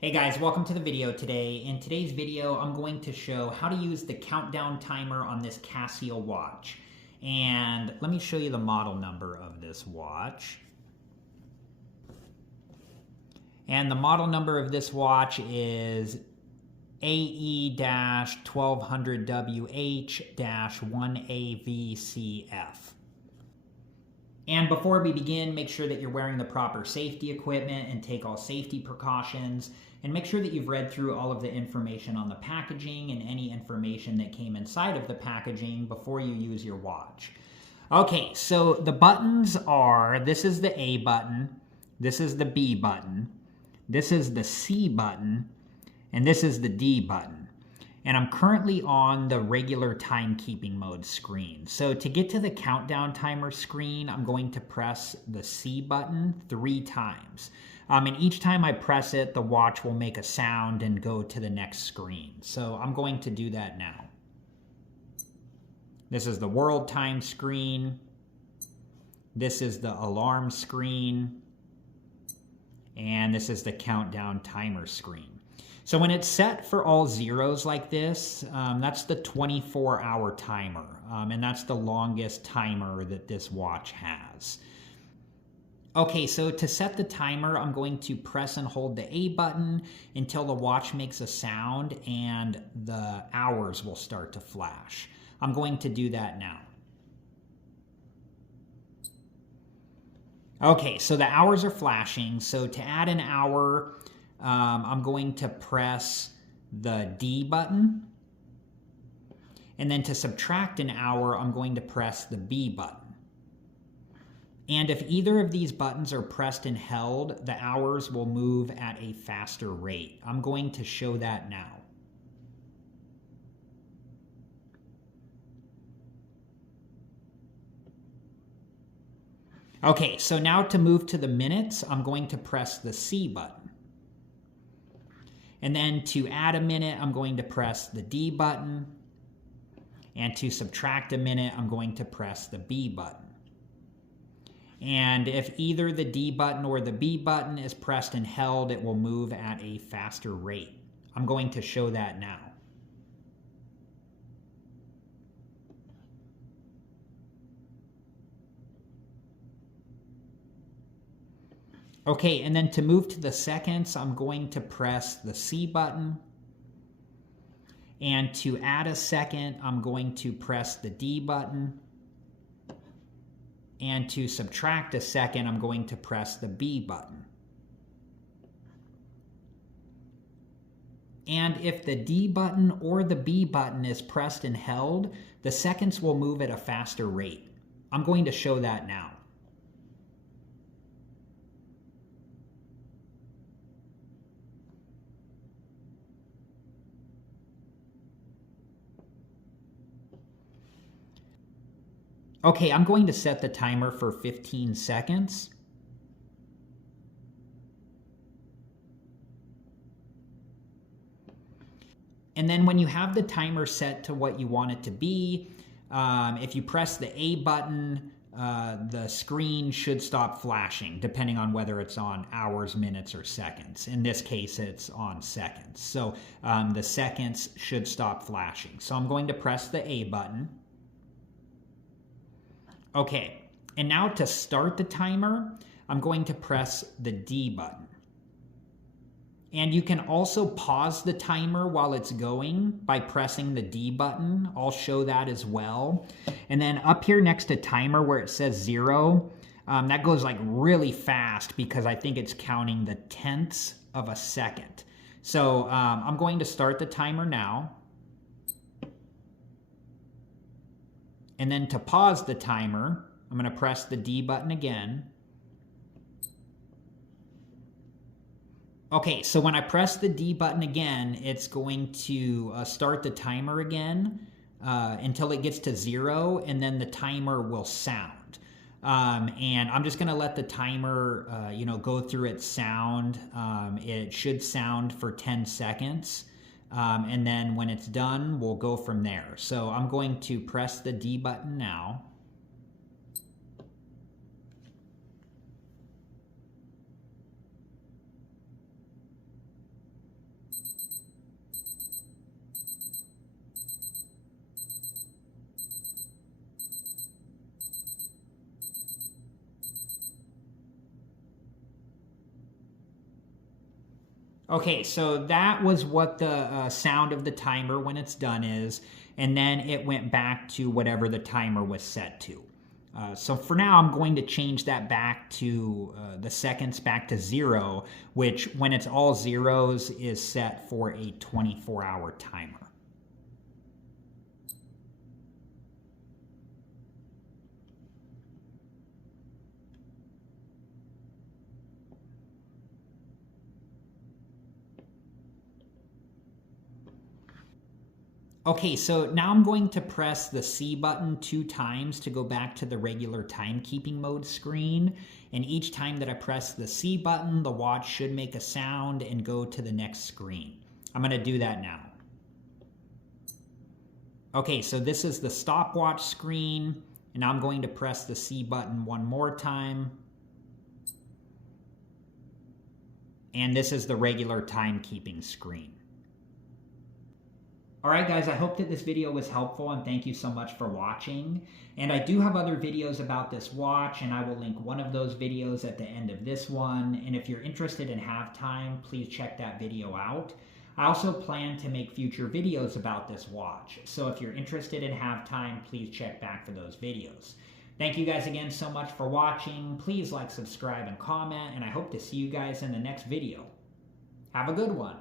Hey guys, welcome to the video today. In today's video, I'm going to show how to use the countdown timer on this Casio watch. And let me show you the model number of this watch. And the model number of this watch is AE-1200WH-1AVCF. And before we begin, make sure that you're wearing the proper safety equipment and take all safety precautions. And make sure that you've read through all of the information on the packaging and any information that came inside of the packaging before you use your watch. Okay, so the buttons are, this is the A button, this is the B button, this is the C button, and this is the D button. And I'm currently on the regular timekeeping mode screen. So to get to the countdown timer screen, I'm going to press the C button 3 times. And each time I press it, the watch will make a sound and go to the next screen. So I'm going to do that now. This is the world time screen. This is the alarm screen. And this is the countdown timer screen. So when it's set for all zeros like this, that's the 24-hour timer. And that's the longest timer that this watch has. Okay, so to set the timer, I'm going to press and hold the A button until the watch makes a sound and the hours will start to flash. I'm going to do that now. Okay, so the hours are flashing. So to add an hour, I'm going to press the D button. And then to subtract an hour, I'm going to press the B button. And if either of these buttons are pressed and held, the hours will move at a faster rate. I'm going to show that now. Okay, so now to move to the minutes, I'm going to press the C button. And then to add a minute, I'm going to press the D button. And to subtract a minute, I'm going to press the B button. And if either the D button or the B button is pressed and held, it will move at a faster rate. I'm going to show that now. Okay, and then to move to the seconds, I'm going to press the C button. And to add a second, I'm going to press the D button. And to subtract a second, I'm going to press the B button. And if the D button or the B button is pressed and held, the seconds will move at a faster rate. I'm going to show that now. Okay, I'm going to set the timer for 15 seconds. And then when you have the timer set to what you want it to be, if you press the A button, the screen should stop flashing, depending on whether it's on hours, minutes, or seconds. In this case, it's on seconds. So the seconds should stop flashing. So I'm going to press the A button. Okay, and now to start the timer, I'm going to press the D button. And you can also pause the timer while it's going by pressing the D button. I'll show that as well. And then up here next to timer where it says 0, that goes like really fast because I think it's counting the tenths of a second. So I'm going to start the timer now. And then to pause the timer, I'm going to press the D button again. Okay, so when I press the D button again, it's going to start the timer again until it gets to 0, and then the timer will sound. And I'm just going to let the timer, go through its sound. It should sound for 10 seconds. And then when it's done, we'll go from there. So I'm going to press the D button now. Okay, so that was what the sound of the timer when it's done is, and then it went back to whatever the timer was set to. So for now, I'm going to change that back to the seconds back to 0, which when it's all zeros is set for a 24-hour timer. Okay, so now I'm going to press the C button 2 times to go back to the regular timekeeping mode screen. And each time that I press the C button, the watch should make a sound and go to the next screen. I'm going to do that now. Okay, so this is the stopwatch screen, and I'm going to press the C button one more time. And this is the regular timekeeping screen. Alright guys, I hope that this video was helpful and thank you so much for watching. And I do have other videos about this watch and I will link one of those videos at the end of this one. And if you're interested in halftime, please check that video out. I also plan to make future videos about this watch. So if you're interested in halftime, please check back for those videos. Thank you guys again so much for watching. Please like, subscribe, and comment, and I hope to see you guys in the next video. Have a good one.